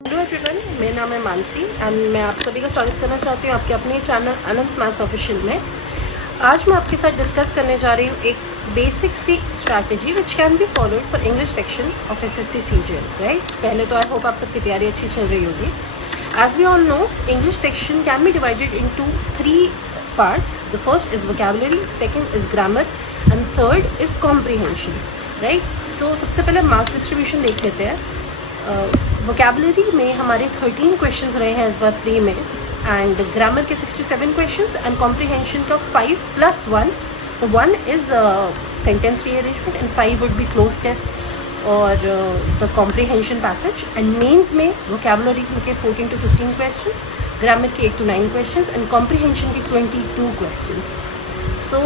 Hello everyone, मेरा नाम है मानसी एंड मैं आप सभी का स्वागत करना चाहती हूँ आपके अपने चैनल अनंत मैथ्स ऑफिशियल में। आज मैं आपके साथ डिस्कस करने जा रही हूँ एक बेसिक सी strategy which can be followed for English section of SSC CGL. Right, पहले तो आई होप आप सबकी तैयारी अच्छी चल रही होगी। As we all know, English section can be divided into 3 parts. The first is vocabulary, second is grammar and third is comprehension. Right? So सबसे पहले मार्क्स डिस्ट्रीब्यूशन देख लेते हैं। वोकेबलरी में हमारे 13 क्वेश्चंस रहे हैं इस बार प्री में, एंड ग्रामर के 6 to 7 क्वेश्चंस एंड कॉम्प्रीहेंशन का 5 + 1. The 1 is sentence rearrangement and 5 would be closed test और the comprehension passage. And mains में वोकेबलरी के 14 to 15 क्वेश्चंस, ग्रामर के 8 to 9 क्वेश्चंस एंड कॉम्प्रीहेंशन के 22 questions. So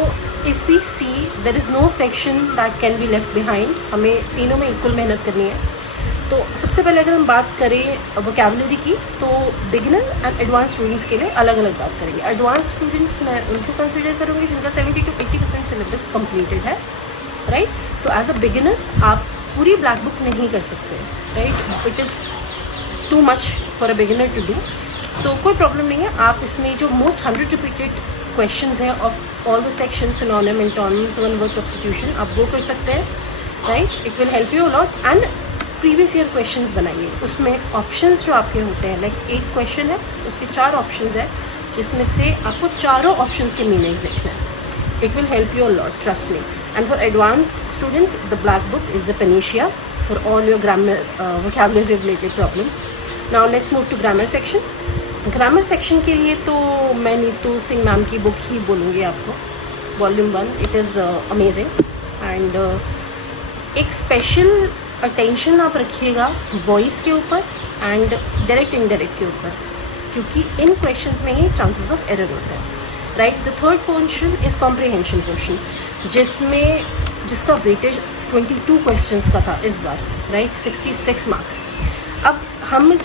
if we see there is no section that can be left behind. हमें तीनों में equal मेहनत करनी है। तो सबसे पहले अगर हम बात करें वोकेबलरी की, तो बिगिनर एंड एडवांस स्टूडेंट्स के लिए अलग अलग बात करेंगे। एडवांस स्टूडेंट्स मैं उनको कंसिडर करूंगी जिनका 70 to 80% सिलेबस कंप्लीटेड है। राइट, तो एज अ बिगिनर आप पूरी ब्लैक बुक नहीं कर सकते। Right, it is too much for a beginner to do. तो कोई प्रॉब्लम नहीं है, आप इसमें जो मोस्ट 100 रिपीटेड क्वेश्चंस है of all the section, synonym, antonyms, one word substitution, आप वो कर सकते हैं। Right, it will help you a lot. And previous year questions बनाइए, उसमें ऑप्शंस जो आपके होते हैं, लाइक एक क्वेश्चन है उसके 4 ऑप्शंस है, जिसमें से आपको चारों ऑप्शंस के मीनिंग्स देखना है। It will help you a lot, trust me. And for advanced students, the black book is the panacea for all your grammar, vocabulary related problems. Now let's move to grammar section. Grammar section के लिए तो मैं Neetu Singh ma'am की book ही बोलूँगी आपको, volume 1. It is amazing. And एक special attention आप रखिएगा वॉइस के ऊपर एंड डायरेक्ट इनडायरेक्ट के ऊपर, क्योंकि इन क्वेश्चंस में ही चांसेस ऑफ एरर होता है। Right, the third portion is comprehension portion, जिसका वेटेज 22 क्वेश्चंस का था इस बार। Right, 66 marks. अब हमें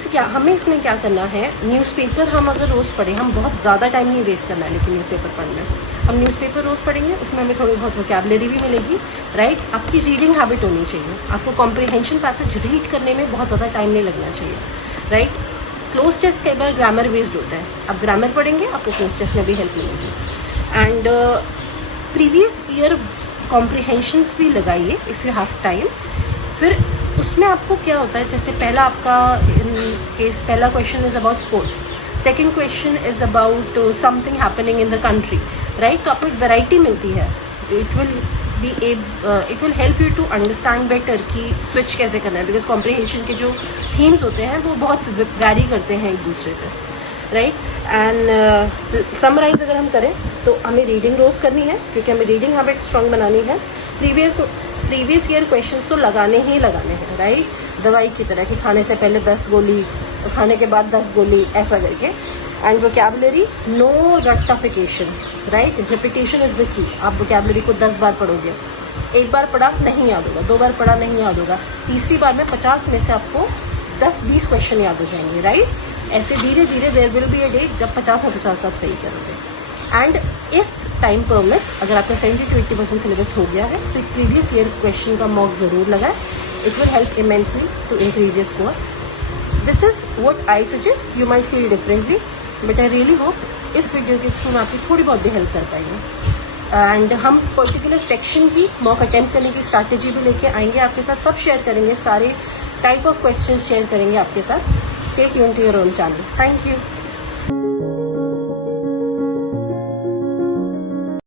इसमें क्या करना है, न्यूज़पेपर हम अगर रोज पढ़ें, हम बहुत ज्यादा टाइम नहीं वेस्ट करना है, लेकिन न्यूज़पेपर पढ़ने हम न्यूज़पेपर रोज पढ़ेंगे, उसमें हमें थोड़ी बहुत वोकेबलरी भी मिलेगी। राइट, आपकी रीडिंग हैबिट होनी चाहिए, आपको कॉम्प्रीहेंशन पैसेज रीड करने में बहुत ज्यादा टाइम नहीं लगना चाहिए। राइट, क्लोज टेस्ट कई बार ग्रामर बेस्ड होता है, आप ग्रामर पढ़ेंगे आपको क्लोज टेस्ट में भी हेल्प मिलेगी। एंड प्रीवियस ईयर कॉम्प्रीहेंशंस भी लगाइए इफ यू हैव टाइम। फिर उसमें आपको क्या होता है, जैसे पहला आपका केस, पहला question is about sports, second question is about something happening in the country. Right, तो आपको एक वैरायटी मिलती है। It will help you to understand better कि स्विच कैसे करना है, बिकॉज कॉम्प्रीहेंशन के जो थीम्स होते हैं वो बहुत वैरी करते हैं एक दूसरे से। राइट, एंड समराइज अगर हम करें तो हमें रीडिंग रोज करनी है, क्योंकि हमें रीडिंग हैबिट स्ट्रांग बनानी है। प्रीवियस ईयर क्वेश्चंस तो लगाने ही लगाने हैं। राइट, दवाई की तरह कि खाने से पहले 10 गोली, तो खाने के बाद 10 गोली, ऐसा करके। एंड वोकेबलरी, नो रट्टाफिकेशन। Right, repetition is the key. आप वोकेबलरी को 10 बार पढ़ोगे, एक बार पढ़ा नहीं याद होगा, 2 बार पढ़ा नहीं याद होगा, तीसरी बार में 50 में से आपको 10-20 क्वेश्चन याद हो जाएंगे। राइट, ऐसे धीरे धीरे there will be a day जब 50 में 50 आप सही करोगे। एंड इफ टाइम परमिट्स, अगर आपका 70 to 80% सिलेबस हो गया है, तो एक प्रीवियस ईयर क्वेश्चन का मॉक जरूर लगाए। It will help immensely to increase your score. This is what I suggest. You might feel differently, but I really hope इस वीडियो के थ्रू मैं आपकी थोड़ी बहुत भी हेल्प कर पाएंगे। एंड हम पर्टिकुलर सेक्शन की मॉक अटेम्प्ट करने की स्ट्रैटेजी भी लेके आएंगे आपके साथ, सब शेयर करेंगे, सारे टाइप ऑफ क्वेश्चन शेयर करेंगे आपके साथ। Stay tuned to your own channel. Thank you.